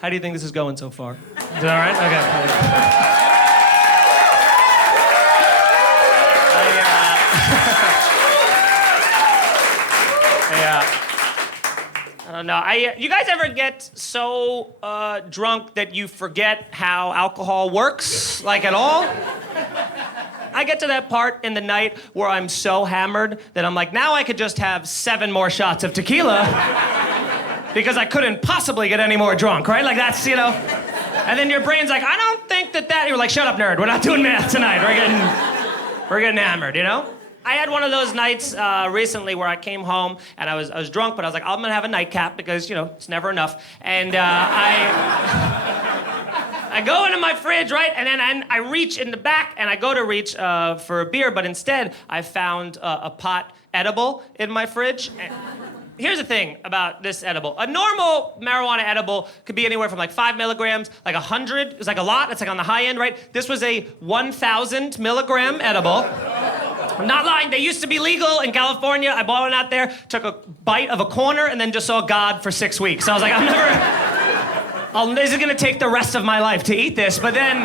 How do you think this is going so far? Is it all right? Okay. I don't know. You guys ever get so drunk that you forget how alcohol works, like at all? I get to that part in the night where I'm so hammered that I'm like, now I could just have 7 more shots of tequila because I couldn't possibly get any more drunk, right? Like that's, and then your brain's like, I don't think that, you're like, shut up, nerd. We're not doing math tonight. We're getting hammered, I had one of those nights recently where I came home and I was drunk, but I was like, I'm gonna have a nightcap because, it's never enough. And I go into my fridge, right? And then I reach in the back and I go to reach for a beer, but instead I found a pot edible in my fridge. And here's the thing about this edible. A normal marijuana edible could be anywhere from like 5 milligrams, like 100. It's like a lot. It's like on the high end, right? This was a 1,000 milligram edible. I'm not lying. They used to be legal in California. I bought one out there, took a bite of a corner, and then just saw God for 6 weeks. So I was like, this is gonna take the rest of my life to eat this. But then,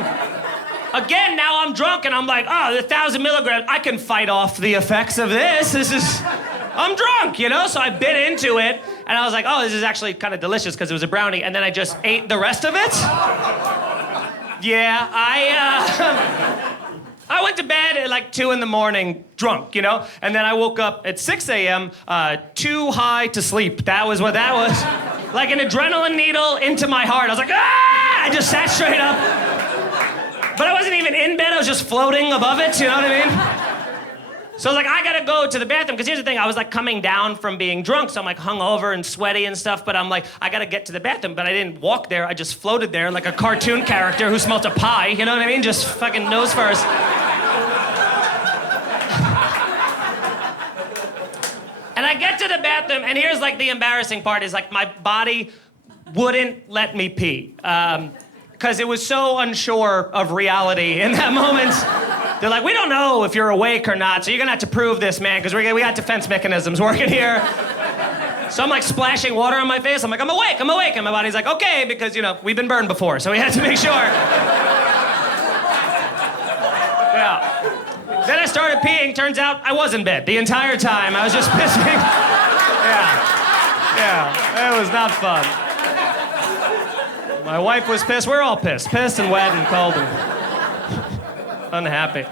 again, now I'm drunk and I'm like, the 1,000 milligrams, I can fight off the effects of this. I'm drunk, So I bit into it and I was like, this is actually kind of delicious because it was a brownie. And then I just ate the rest of it. Yeah, I went to bed at like 2 a.m. drunk, And then I woke up at 6 a.m. Too high to sleep. That was what that was. Like an adrenaline needle into my heart. I was like, I just sat straight up. But I wasn't even in bed. I was just floating above it, you know what I mean? So I was like, I gotta go to the bathroom, because here's the thing, I was like coming down from being drunk, so I'm like hungover and sweaty and stuff, but I'm like, I gotta get to the bathroom, but I didn't walk there, I just floated there like a cartoon character who smelt a pie, you know what I mean? Just fucking nose first. And I get to the bathroom, and here's like the embarrassing part, is like my body wouldn't let me pee. Because it was so unsure of reality in that moment. They're like, we don't know if you're awake or not, so you're gonna have to prove this, man, because we got defense mechanisms working here. So I'm like splashing water on my face. I'm like, I'm awake. And my body's like, okay, because, we've been burned before, so we had to make sure. Yeah. Then I started peeing. Turns out I was in bed the entire time. I was just pissing. Yeah, it was not fun. My wife was pissed. We're all pissed. Pissed and wet and cold and unhappy.